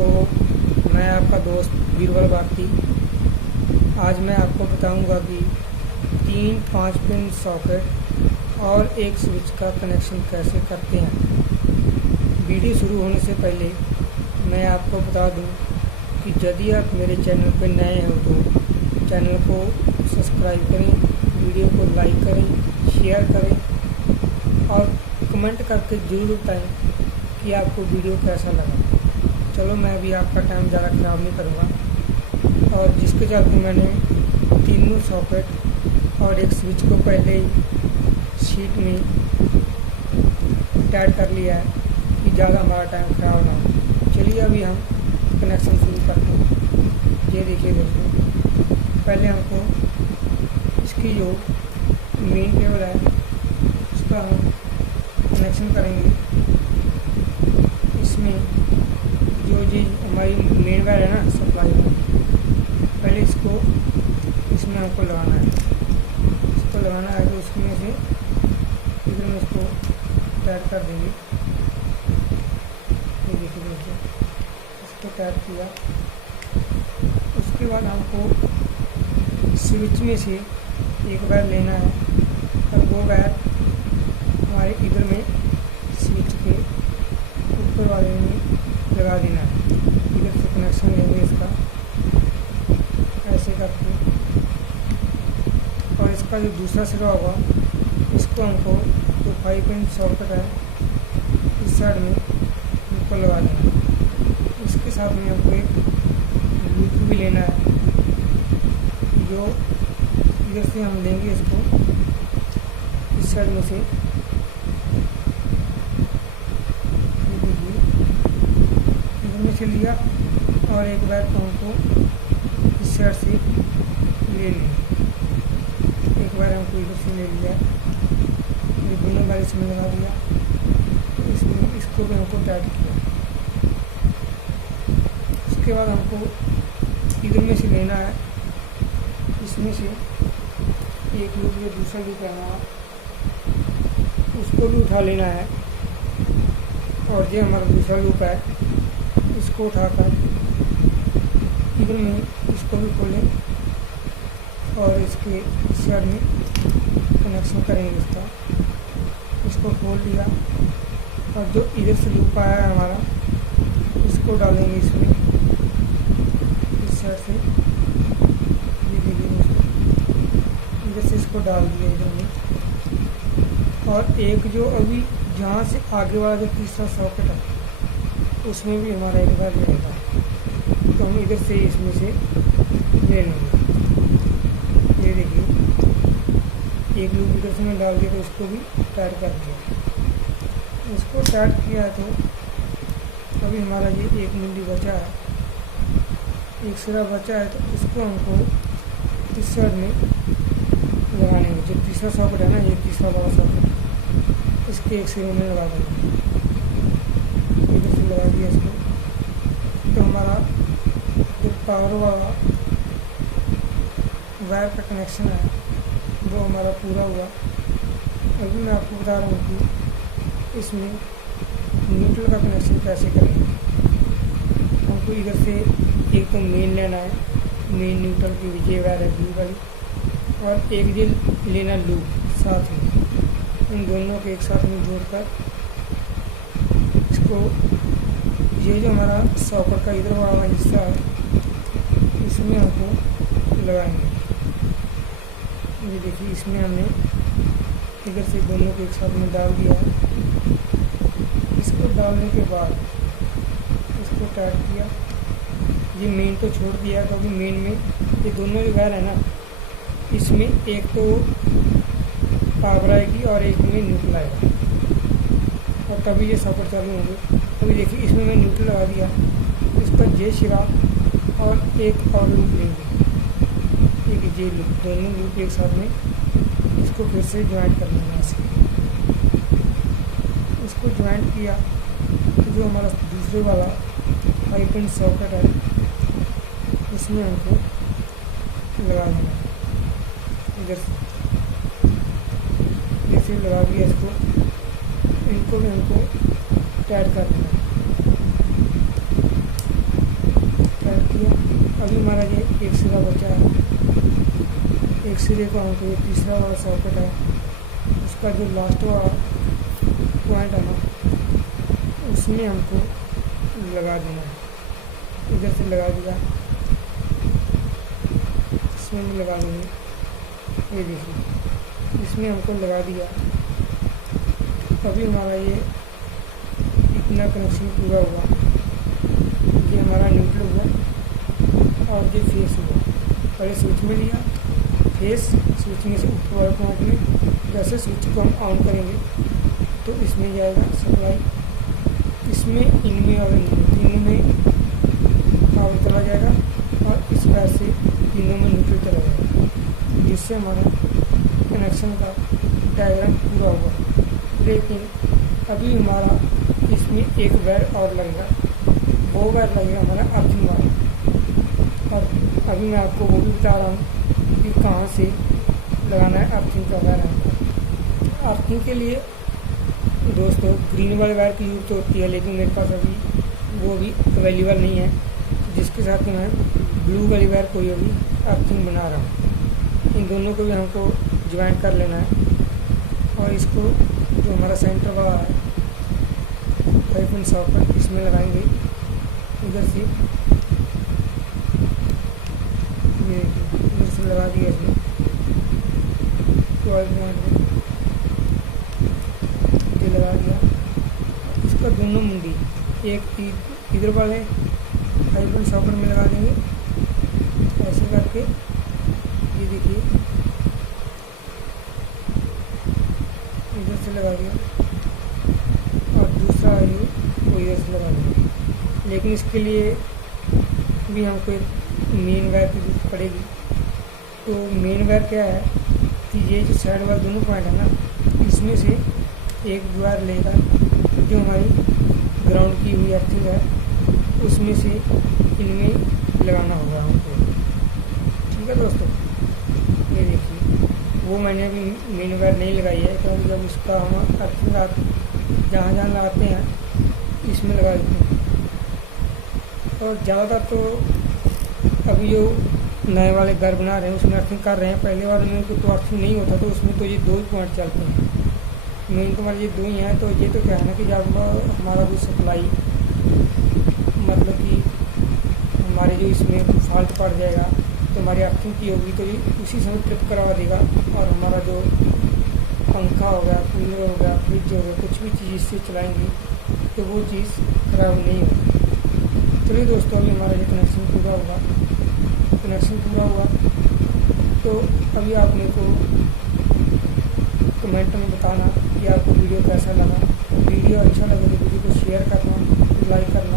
तो मैं आपका दोस्त भारती आज मैं आपको बताऊंगा कि 3 5 पिन सॉकेट और एक स्विच का कनेक्शन कैसे करते हैं। वीडियो शुरू होने से पहले मैं आपको बता दूं कि यदि आप मेरे चैनल पर नए हो तो चैनल को सब्सक्राइब करें, वीडियो को लाइक करें, शेयर करें और कमेंट करके ज़रूर बताएं कि आपको वीडियो कैसा लगा। चलो मैं अभी आपका टाइम ज़्यादा ख़राब नहीं करूँगा और जिसके चलते मैंने तीनों सॉकेट और एक स्विच को पहले ही शीट में टाइट कर लिया है कि ज़्यादा हमारा टाइम ख़राब ना हो। चलिए अभी हम कनेक्शन शुरू करते हैं। ये देखिए दोस्तों, पहले हमको इसकी जो मेन केबल है उसका हम कनेक्शन करेंगे। इसमें जो चीज़ हमारी मेन वायर है ना सप्लाई में, पहले इसको इसमें हमको लगाना है। इसको लगाना है तो उसमें से इधर में इसको टाइट कर देंगे। ये देखिए दोस्तों, इसको टाइट किया। उसके बाद हमको स्विच में से एक वायर लेना है और वो वायर हमारे इधर में स्विच के ऊपर वाले में लगा देना है। इधर से कनेक्शन लेंगे इसका ऐसे करके, और इसका जो दूसरा सिरा होगा इसको हमको जो 5 पिन सॉकेट है इस साइड में हमको लगा देना है। इसके साथ में हमको एक लूप भी लेना है जो इधर से हम लेंगे इसको इस साइड में से। से लिया और एक बार को हमको इस साइड से ले लिया। एक बार हमको इधर से ले लिया, ये दोनों बार इसमें लगा दिया। इसमें इसको भी हमको टाइट किया। उसके बाद हमको इधर में से लेना है, इसमें से एक लूप या दूसरा लूप है हमारा, उसको भी उठा लेना है। और ये हमारा दूसरा लूप है, इसको उठाकर इधर में इसको भी खोलें और इसके साइड में कनेक्शन करेंगे इसका। इसको खोल दिया और जो इधर से लूप आया है हमारा इसको डालेंगे इसमें इस साइड से। ये देखिए इधर से इसको डाल दिया इधर में। और एक जो अभी जहाँ से आगे वाला जो तीसरा सॉकेट है उसमें भी हमारा एक बार रहेगा, तो हम इधर से इसमें से ले लेंगे। ये देखिए एक लूप इधर से मैं डाल दिया तो इसको भी टाइट कर दिया। इसको टाइट किया है तो अभी हमारा ये 1 मिली बचा है, एक सिरा बचा है, तो इसको हमको इस साइड में लगाने में जो तीसरा सॉकेट है ना, ये तीसरा बड़ा सॉकेट, इसके एक सिरे में लगा देंगे। इधर से लगा दिया इसको, तो हमारा जो पावर वाला वायर का कनेक्शन है वो हमारा पूरा हुआ। अभी मैं आपको बता रहा हूँ कि इसमें न्यूट्रल का कनेक्शन कैसे करेंगे। हमको इधर से एक तो मेन लेना है, मेन न्यूट्रल की विजय वायर है ब्लू वाली, और एक दिन लेना लूप साथ में। इन दोनों को एक साथ में जोड़कर इसको ये जो हमारा सॉकेट का इधर वाला हिस्सा है इसमें हमको लगाएंगे। ये देखिए इसमें हमने इधर से दोनों को एक साथ में डाल दिया है। इसको डालने के बाद इसको टाइट किया। ये मेन तो छोड़ दिया क्योंकि मेन में ये दोनों जो वायर है ना, इसमें एक तो पावर आएगी और एक में न्यूट्रल आएगा और तभी ये सॉकेट चालू होंगे। अभी देखिए इसमें मैं न्यूट्रल लगा दिया, इस पर जे शिरा और एक और लूप लेंगे, एक जे लूप, दोनों लूप एक साथ में इसको फिर से ज्वाइंट कर लेंगे ऐसे। इसको ज्वाइंट किया तो जो हमारा दूसरे वाला 5 पिन सॉकेट है इसमें हमको लगा देना। इधर जैसे लगा दिया इसको, इनको भी हमको टाइट कर देना। अभी हमारा ये एक सिरा बचा है, एक सिरे को हमको ये तीसरा वाला सॉकेट है उसका जो लास्ट वाला पॉइंट है ना उसमें हमको लगा देना है। इधर से लगा दिया, इसमें भी लगा देंगे, ये देखिए इसमें हमको लगा दिया। अभी हमारा ये इतना कनेक्शन पूरा हुआ, ये हमारा न्यूट्रल हुआ और ये फेस हुआ। पहले स्विच में लिया फेस, स्विच में से ऊपर वाले पॉइंट में, जैसे स्विच को हम ऑन करेंगे तो इसमें जाएगा सप्लाई, इसमें इनमें और तीनों में पावर चला जाएगा और इस पैर से तीनों में न्यूट्रल चला जाएगा, जिससे हमारा कनेक्शन का डायग्राम पूरा होगा। लेकिन अभी हमारा इसमें एक वायर और लगेगा, वो वायर लगेगा हमारा अर्थिंग वाला। और अभी मैं आपको वो भी बता रहा हूँ कि कहाँ से लगाना है अर्थिंग का वायर हमको। अर्थिंग के लिए दोस्तों ग्रीन वाले वायर की यूज़ तो होती है, लेकिन मेरे पास अभी वो भी अवेलेबल नहीं है, जिसके साथ मैं ब्लू वाली वायर कोई अभी अर्थिंग बना रहा हूँ। इन दोनों को भी हमको ज्वाइन कर लेना है और इसको जो हमारा सेंटर वाला है 5 सॉकेट इसमें लगाएंगे। इधर से ये इधर से लगा दिया इसमें 12 में ये लगा दिया। इसका दोनों मुंडी एक इधर वाले 5 सॉकेट में लगा देंगे, ऐसे करके ये देखिए इधर से लगा दिया और दूसरा ये वो इधर से लगा दिया। लेकिन इसके लिए भी हमको एक मेन वायर की जरूरत पड़ेगी। तो मेन वायर क्या है कि ये जो साइड वाले दोनों पॉइंट है ना, इसमें से एक वायर लेगा जो हमारी ग्राउंड की हुई अर्थिंग है, उसमें से इनमें लगाना होगा हमको। ठीक है दोस्तों, ये देखिए वो मैंने अभी मेन वायर नहीं लगाई है, क्योंकि जब इसका हम अर्थिंग जहाँ जहाँ लगाते हैं इसमें लगा देते हैं। और ज़्यादातर तो अभी जो नए वाले घर बना रहे हैं उसमें अर्थिंग कर रहे हैं, पहले वाले में तो अर्थिंग नहीं होता, तो उसमें तो ये 2 ही पॉइंट चलते हैं, मेन तो हमारे ये 2 ही हैं। तो ये तो क्या है ना कि जब हमारा जो सप्लाई मतलब कि हमारे जो इसमें फॉल्ट पड़ जाएगा तो हमारी अर्थिंग की होगी तो ये उसी समय ट्रिप करवा देगा और हमारा जो पंखा हो गया, कूलर हो गया, फ्रिज हो गया, कुछ भी चीज़ इससे चलाएंगे तो वो चीज़ खराब नहीं होगी। चलिए दोस्तों, अभी हमारा ये कनेक्शन पूरा हुआ तो अभी आप मेरे को कमेंट में बताना कि आपको वीडियो कैसा लगा। वीडियो अच्छा लगे तो वीडियो को शेयर करना, लाइक करना